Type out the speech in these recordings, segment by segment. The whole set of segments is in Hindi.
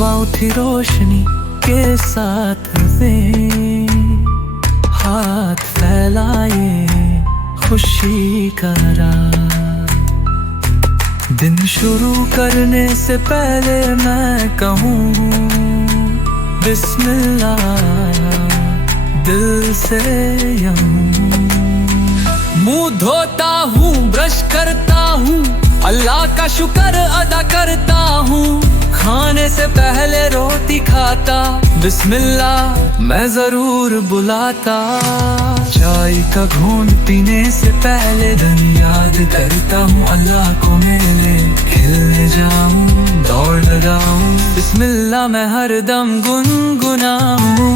सुबह उठी रोशनी के साथ में हाथ फैलाए खुशी का राह। दिन शुरू करने से पहले मैं कहूँ बिस्मिल्लाह दिल से यूं। मुंह धोता हूँ, ब्रश करता हूँ, अल्लाह का शुक्र अदा करता हूँ। खाने से पहले रोटी खाता, बिस्मिल्लाह मैं जरूर बुलाता। चाय का घूंट पीने से पहले धन याद करता हूँ। अल्लाह को मिले खिलने जाऊं, दौड़ लगाऊं, बिस्मिल्लाह मैं हरदम गुनगुनाऊं।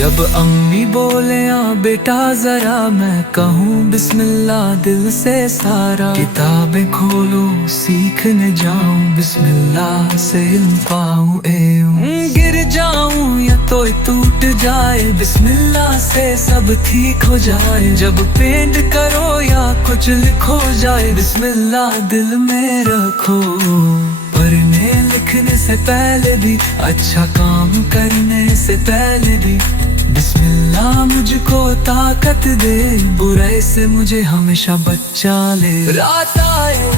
जब अम्मी बोले आ बेटा जरा, मैं कहूँ बिस्मिल्लाह दिल से सारा। किताबें खोलो सीखने जाऊं, बिस्मिल्लाह से इल्म पाऊं। गिर जाऊं या तो टूट जाए, बिस्मिल्लाह से सब ठीक हो जाए। जब पेंट करो या कुछ लिखो जाए, बिस्मिल्लाह दिल में रखो। पढ़ने लिखने से पहले भी, अच्छा काम करने से पहले भी, बिस्मिल्लाह मुझको ताकत दे। बुराई से मुझे हमेशा बचा ले। रात आए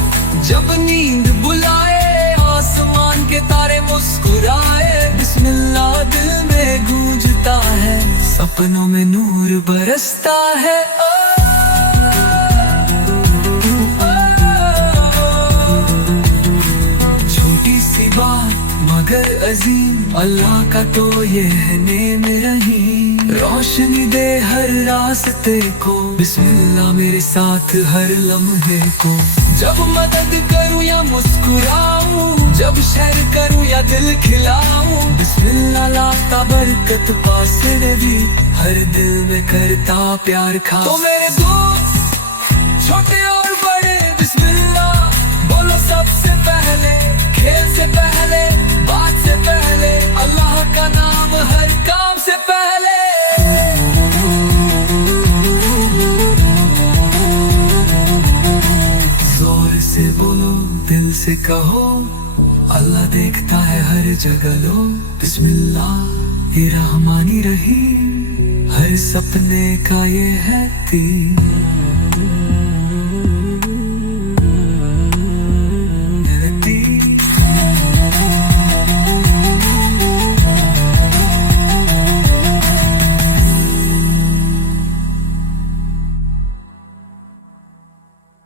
जब नींद बुलाए, आसमान के तारे मुस्कुराए, बिस्मिल्लाह दिल में गूंजता है, सपनों में नूर बरसता है। छोटी सी बात मगर अजीम, अल्लाह का तो ये है नेम रहीम। रोशनी दे हर रास्ते को, बिस्मिल्लाह मेरे साथ हर लम्हे को। जब मदद करूं या मुस्कुराऊं, जब शर करूं या दिल खिलाऊं, बिस्मिल्लाह लाता बरकत पास में भी, हर दिल में करता प्यार खास। तो मेरे दोस्त छोटे और बड़े, बिस्मिल्लाह बोलो सबसे पहले। खेल से पहले, बात से पहले, अल्लाह का नाम हर काम से पहले। जोर से बोलो, दिल से कहो, अल्लाह देखता है हर जगह लो। बिस्मिल्लाह ये रहमानी रहीम, हर सपने का ये है तीर।